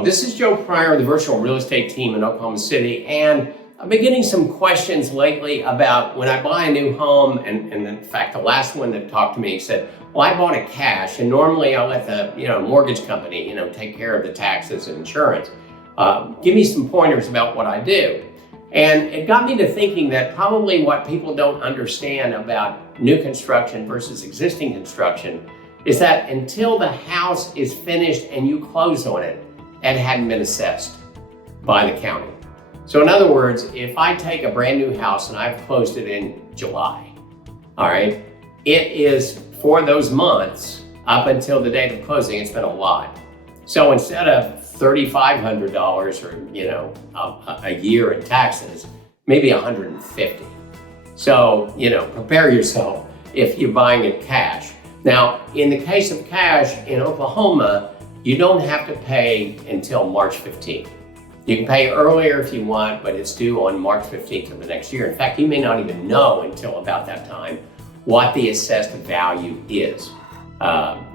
Hello, this is Joe Pryor of the virtual real estate team in Oklahoma City, and I've been getting some questions lately about when I buy a new home, and in fact, the last one that talked to me said, well, I bought it cash, and normally I'll let the mortgage company take care of the taxes and insurance. Give me some pointers about what I do. And it got me to thinking that probably what people don't understand about new construction versus existing construction is that until the house is finished and you close on it, it hadn't been assessed by the county. So in other words, if I take a brand new house and I've closed it in July, all right, it is for those months up until the date of closing, it's been a lot. So instead of $3,500 or a year in taxes, maybe $150. So prepare yourself if you're buying it cash. Now, in the case of cash in Oklahoma, you don't have to pay until March 15th. You can pay earlier if you want, but it's due on March 15th of the next year. In fact, you may not even know until about that time what the assessed value is,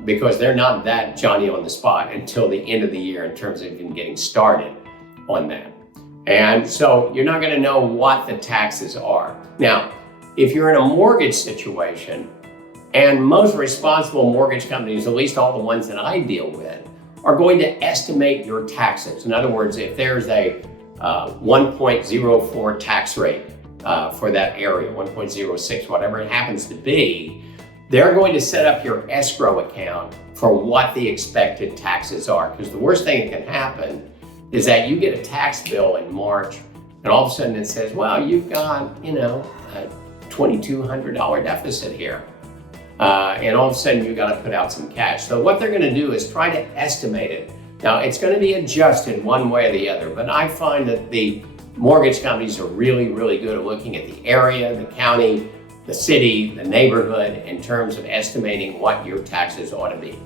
because they're not that Johnny on the spot until the end of the year in terms of even getting started on that. And so you're not gonna know what the taxes are. Now, if you're in a mortgage situation, and most responsible mortgage companies, at least all the ones that I deal with, are going to estimate your taxes. In other words, if there's a 1.04 tax rate for that area, 1.06, whatever it happens to be, they're going to set up your escrow account for what the expected taxes are. Because the worst thing that can happen is that you get a tax bill in March, and all of a sudden it says, well, you've got, a $2,200 deficit here. And all of a sudden you've got to put out some cash. So what they're going to do is try to estimate it. Now it's going to be adjusted one way or the other, but I find that the mortgage companies are really, really good at looking at the area, the county, the city, the neighborhood in terms of estimating what your taxes ought to be.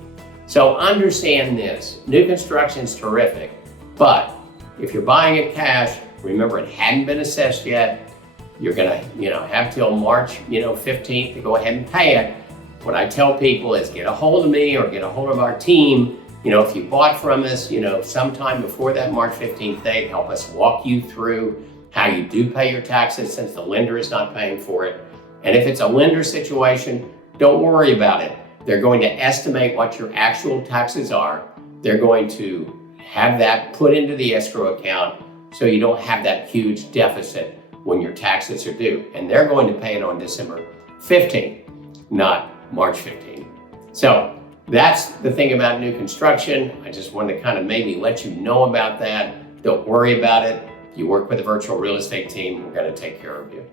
So understand this, new construction is terrific, but if you're buying it cash, remember it hadn't been assessed yet. You're going to, have till March, 15th to go ahead and pay it. What I tell people is get a hold of me or get a hold of our team. If you bought from us, sometime before that March 15th date, help us walk you through how you do pay your taxes since the lender is not paying for it. And if it's a lender situation, don't worry about it. They're going to estimate what your actual taxes are. They're going to have that put into the escrow account so you don't have that huge deficit when your taxes are due. And they're going to pay it on December 15th, not March 15th. So that's the thing about new construction. I just wanted to kind of maybe let you know about that. Don't worry about it. If you work with a virtual real estate team, we're going to take care of you.